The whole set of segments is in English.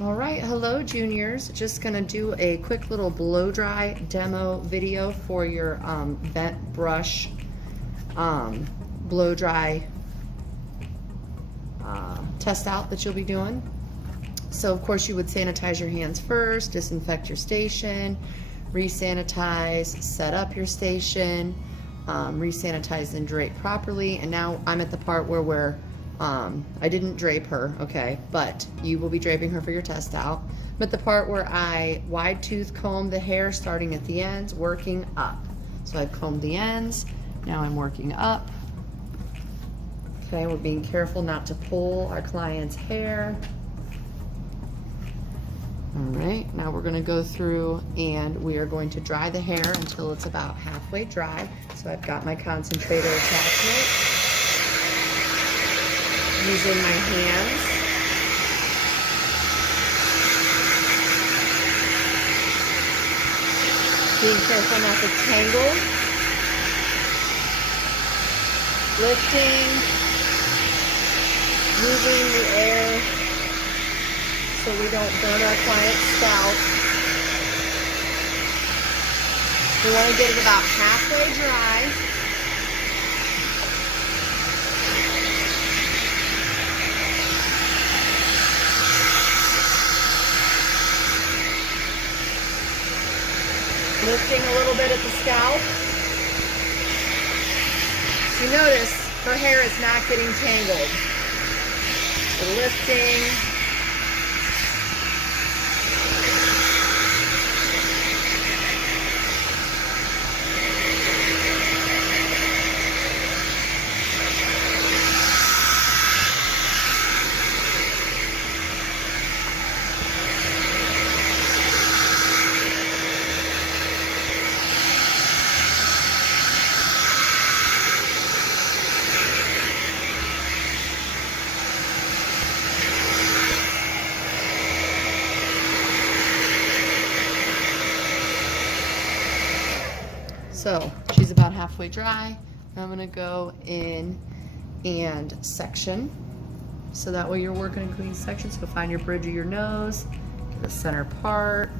All right, hello juniors. Just gonna do a quick little blow dry demo video for your vent brush blow dry test out that you'll be doing. So of course you would sanitize your hands first, disinfect your station, re-sanitize, set up your station, re-sanitize and drape properly. And now I'm at the part where I didn't drape her, okay, but you will be draping her for your test out. I'm at the part where I wide tooth comb the hair starting at the ends, working up. So I've combed the ends, now I'm working up. Okay, we're being careful not to pull our client's hair. All right, now we're gonna go through and we are going to dry the hair until it's about halfway dry. So I've got my concentrator attachment. Using my hands. Being careful not to tangle. Lifting. Moving the air so we don't burn our client's scalp. We want to get it about halfway dry. Lifting a little bit at the scalp. You notice her hair is not getting tangled. We're lifting. So she's about halfway dry. I'm gonna go in and section. So that way you're working in clean sections. So find your bridge of your nose, the center part.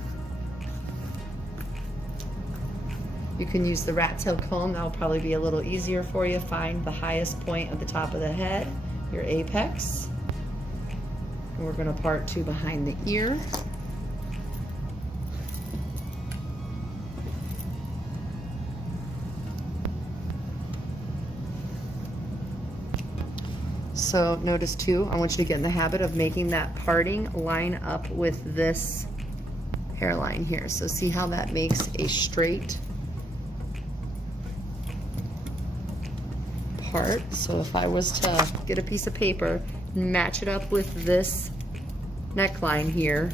You can use the rat tail comb. That'll probably be a little easier for you. Find the highest point at the top of the head, your apex. And we're gonna part to behind the ear. So notice too, I want you to get in the habit of making that parting line up with this hairline here. So see how that makes a straight part. So if I was to get a piece of paper, match it up with this neckline here,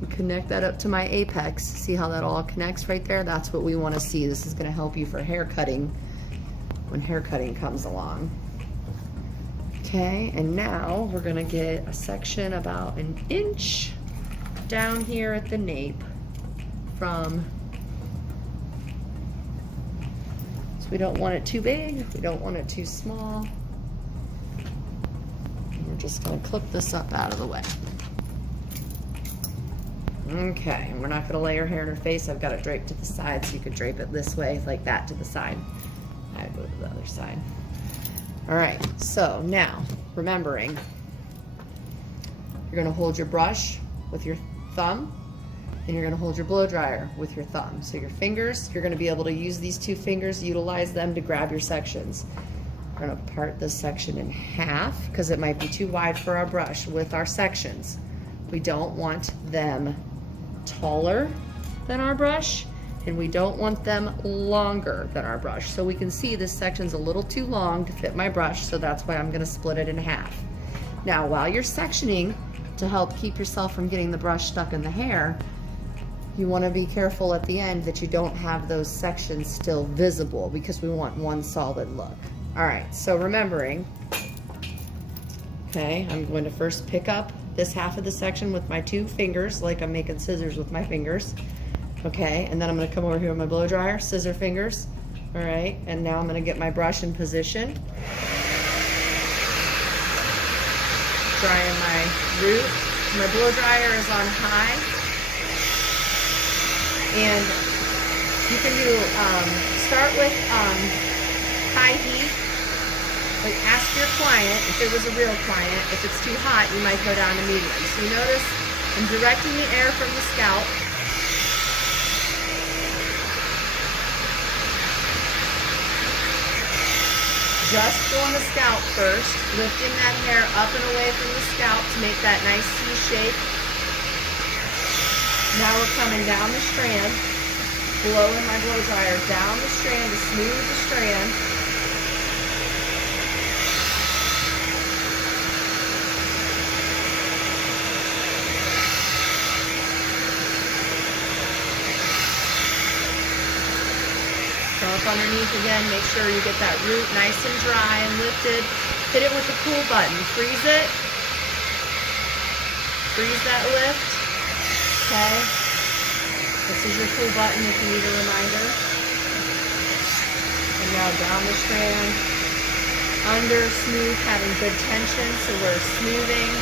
and connect that up to my apex, see how that all connects right there? That's what we want to see. This is going to help you for hair cutting when hair cutting comes along. Okay, and now we're gonna get a section about an inch down here at the nape from, so we don't want it too big, we don't want it too small. And we're just gonna clip this up out of the way. Okay, and we're not gonna lay her hair in her face. I've got it draped to the side, so you could drape it this way, like that to the side. I go to the other side. All right, so now, remembering, you're gonna hold your brush with your thumb, and you're gonna hold your blow dryer with your thumb. So your fingers, you're gonna be able to use these two fingers, utilize them to grab your sections. We're gonna part this section in half, because it might be too wide for our brush with our sections. We don't want them taller than our brush, and we don't want them longer than our brush. So we can see this section's a little too long to fit my brush, so that's why I'm gonna split it in half. Now, while you're sectioning, to help keep yourself from getting the brush stuck in the hair, you wanna be careful at the end that you don't have those sections still visible, because we want one solid look. All right, so remembering, okay, I'm going to first pick up this half of the section with my two fingers, like I'm making scissors with my fingers. Okay, and then I'm gonna come over here with my blow dryer, scissor fingers. All right, and now I'm gonna get my brush in position. Drying my root. My blow dryer is on high, and you can do start with high heat. Like, ask your client, if it was a real client, if it's too hot, you might go down to medium. So you notice I'm directing the air from the scalp. Just on the scalp first, lifting that hair up and away from the scalp to make that nice C shape. Now we're coming down the strand, blowing my blow dryer down the strand to smooth the strand. Go up underneath again, make sure you get that root nice and dry and lifted. Hit it with the cool button, freeze it. Freeze that lift, okay? This is your cool button if you need a reminder. And now down the strand, under, smooth, having good tension, so we're smoothing.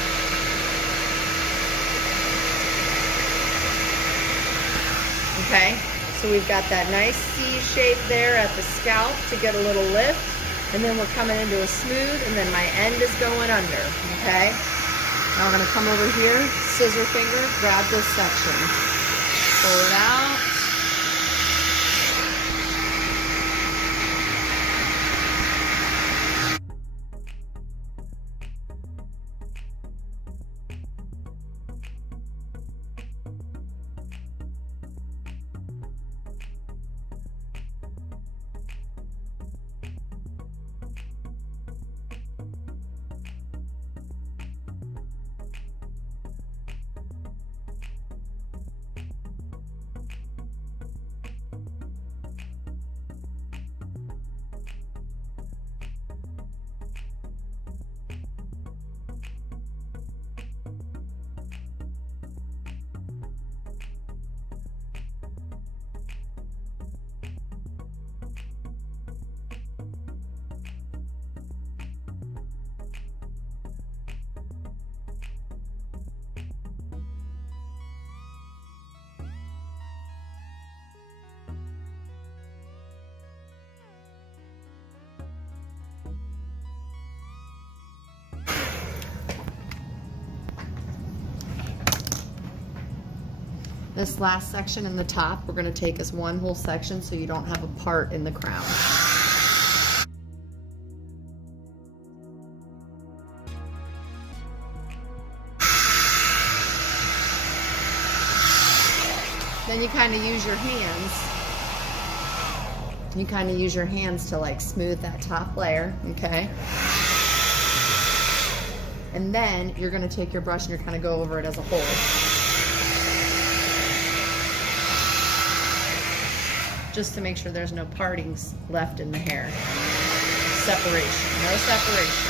Okay? So we've got that nice C shape there at the scalp to get a little lift, and then we're coming into a smooth, and then my end is going under, okay? Now I'm gonna come over here, scissor finger, grab this section, pull it out. This last section in the top, we're going to take as one whole section so you don't have a part in the crown. Then you kind of use your hands. You kind of use your hands to like smooth that top layer, okay? And then you're going to take your brush and you're kind of go over it as a whole. Just to make sure there's no partings left in the hair. Separation, no separation.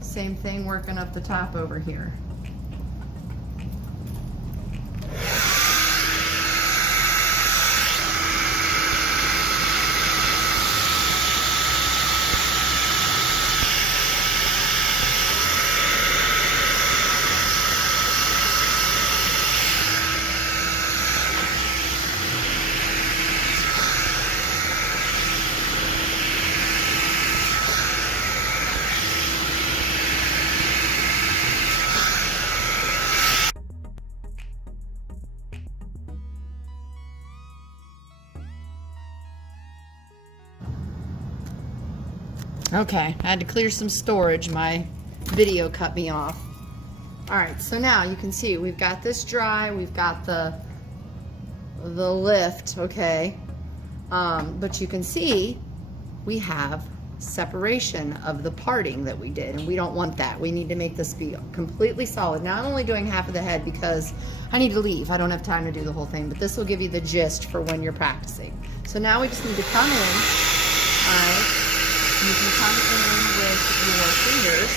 Same thing working up the top over here. Okay, I had to clear some storage. My video cut me off. All right, so now you can see we've got this dry, we've got the lift, okay? But you can see we have separation of the parting that we did, and we don't want that. We need to make this be completely solid. Now I'm only doing half of the head because I need to leave. I don't have time to do the whole thing, but this will give you the gist for when you're practicing. So now we just need to come in, all right? You can come in with your fingers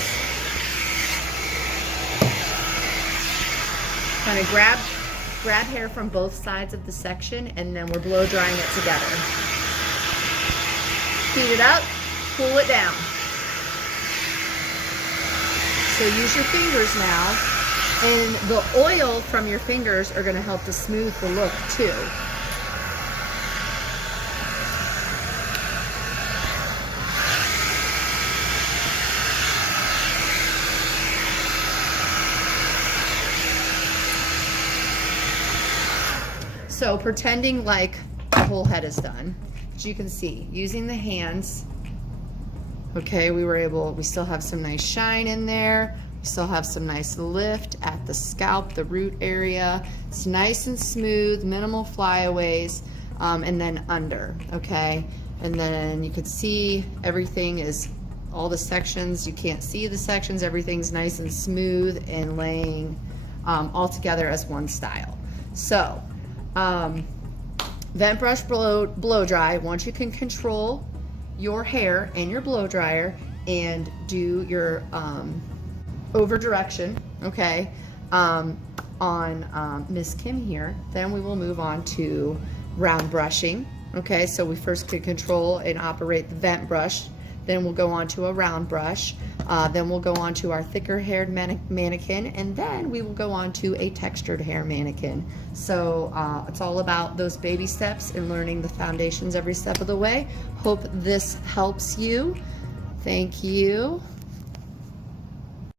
kind of grab hair from both sides of the section, and then we're blow drying it together. Heat it up, cool it down. So use your fingers now, and the oil from your fingers are going to help to smooth the look too. So pretending like the whole head is done, as you can see, using the hands, okay, we still have some nice shine in there. We still have some nice lift at the scalp, the root area. It's nice and smooth, minimal flyaways, and then under, okay? And then you could see everything is, all the sections, you can't see the sections, everything's nice and smooth and laying all together as one style. So, vent brush blow dry. Once you can control your hair and your blow dryer and do your over direction, okay, on Miss Kim here, then we will move on to round brushing. Okay, so we first can control and operate the vent brush, then we'll go on to a round brush, then we'll go on to our thicker haired mannequin, and then we will go on to a textured hair mannequin. So it's all about those baby steps and learning the foundations every step of the way. Hope this helps you. Thank you.